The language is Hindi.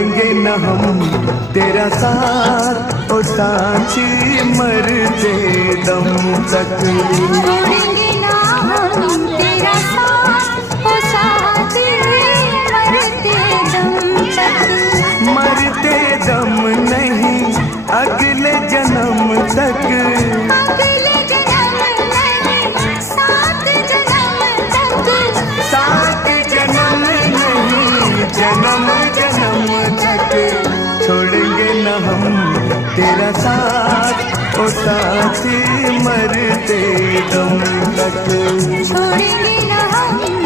छोड़ेंगे न हम तेरा साथ ओ साथी, मरते दम तक। छोड़ेंगे ना हम तेरा साथ ओ साथी, मरते दम तक। मरते दम नहीं अगले जन्म तक, अगले जन्म नहीं सात जन्म तक। सात जन्म नहीं जन्म जन्म तक। छोड़ेंगे न हम तेरा साथ ओ साथी, मरते दम तक। छोड़ेंगे ना हम